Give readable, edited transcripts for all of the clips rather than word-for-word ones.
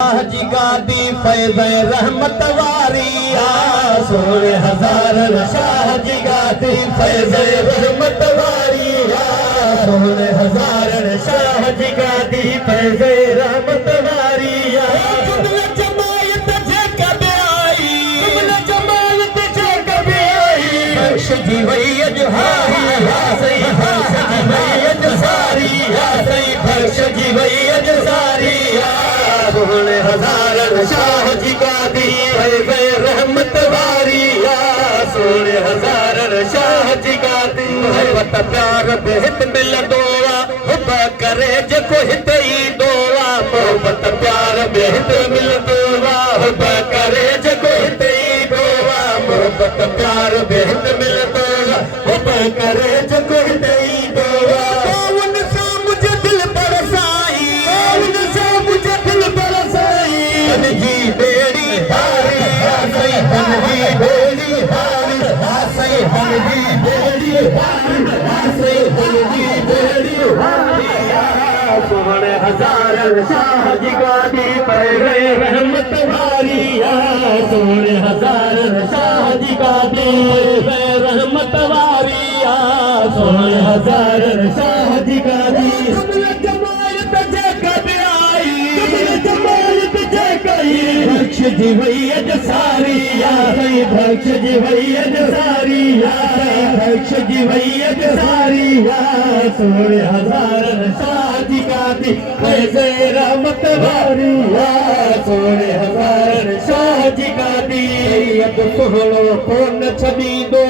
जी गादी फैज़ रहमत वारिया सोने हज़ारन शाह जी गादी फैज़ रहमत वारिया सोने हज़ारन शाह जी गादी फैज़ रहमत वारिया जुमला जमायत जे कबे आई जुमला जमायत जे कबे आई बख्श जी वई अजहारी या सही बख्श जी वई अजसारी या सही बख्श जी वई अजसारी सोने हज़ारन शाह जी गादी फैज़ रहमत वारिया सोने हज़ारन शाह जी गादी मोहब्बत प्यार बेहद मिलंदो हुब करे जेको हिते ई दोआ मोहब्बत प्यार बेहद मिलंदो हुब करे जेको हिते ई दोआ मोहब्बत प्यार बेहद मिलंदो हुब करे जेको हिते ई दोआ जी बेड़ी हारी सही जी बेड़ी हारी सही जी बेड़ी हारी सही जी बेड़ी हारी सोने हज़ारन शाह जी गादी फैज़ रहमत वारिया सोने हज़ारन शाह जी गादी फैज़ रहमत वारिया सोने हज़ारन शाह जी गादी बख्श जी वई अजसारी या सही बख्श जी वई अजसारी या बख्श जी वई अजसारी या सोने हज़ारन शाह जी गादी फैज़ रहमत वारिया सोने हज़ारन शाह जी गादी अब सोहणो कोन छॾींदो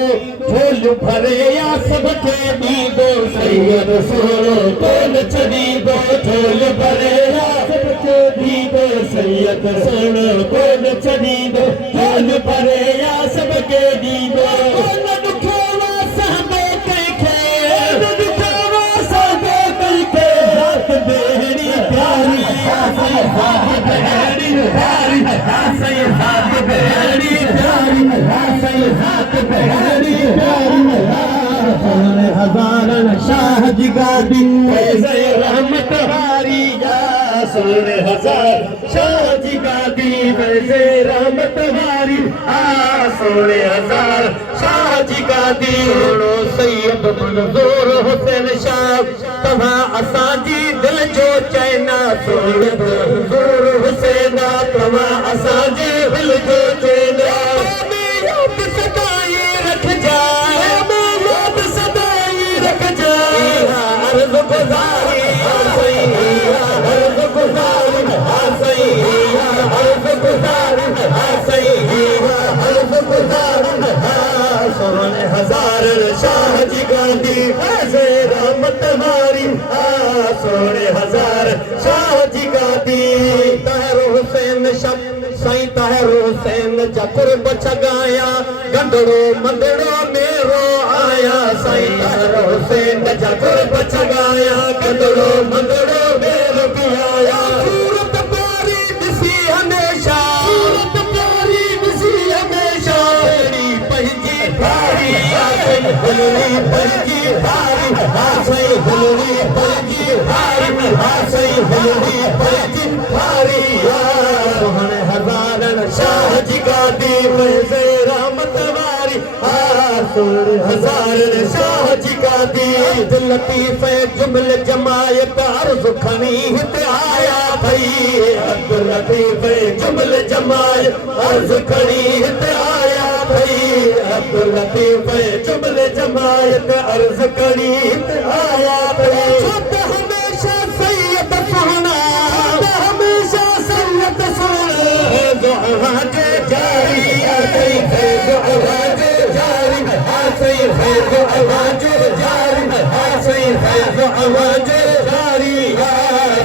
झोल भरे या सबके ॾींदो सैयद सोहणो कोन छॾींदो झोल भरे या सबके ॾींदो सैयद सोहणो कोन छॾींदो झोल भरे या सबके ॾींदो हज़ारन शाह जी गादी फैज़ रहमत वारिया सोने हज़ार शाह जी गादी फैज़ रहमत वारी सोने हज़ार शाह जी गादी होड़ो सैयद मंज़ूर हुसैन शाह तव्हां असांजी दिल जो चैना सैयद मंज़ूर हुसैन तव्हां असांजी दिल जो चैना सोने हज़ारन शाह जी गादी फैज़ रहमत वारी सोने हज़ारन शाह जी गादी ताहिर हुसैन साईं ताहिर हुसैन जा कुर्ब छगाया गंढड़ो मंदड़ो मेरो आया साईं ताहिर हुसैन जा कुर्ब छगाया गंढड़ो मंदड़ो मेरो भी आया सूरत प्यारी ॾिसी हमेशा सूरत प्यारी ॾिसी हमेशा बेड़ी पंहिंजी भारी हुलड़ी पंहिंजी भारी साईं हुलड़ी पंहिंजी भारी साईं हुलड़ी पंहिंजी भारी सोने हज़ारन शाह जी गादी फैज़ रहमत वारी सोने हज़ारन शाह जी गादी अब्दुल लतीफ़ जुमल जमायत अर्ज़ खणी हिते आया भई अब्दुल लतीफ़ जुमल जमायत अर्ज़ खणी हिते आया भई अब्दुल लतीफ़ जुमल जमायत अर्ज़ खणी हिते आया भई हमेशा सैयद सुहना हमेशा सैयद सुहना आवाज़ जारी सही आवाज़ जारी सही आवाज़ जारी सही आवाज़ जारी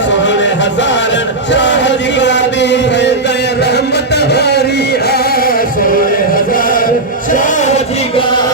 सोने हज़ारन शाह जी गादी फैज़ रहमत वारी सोने हज़ार शाह जी गादी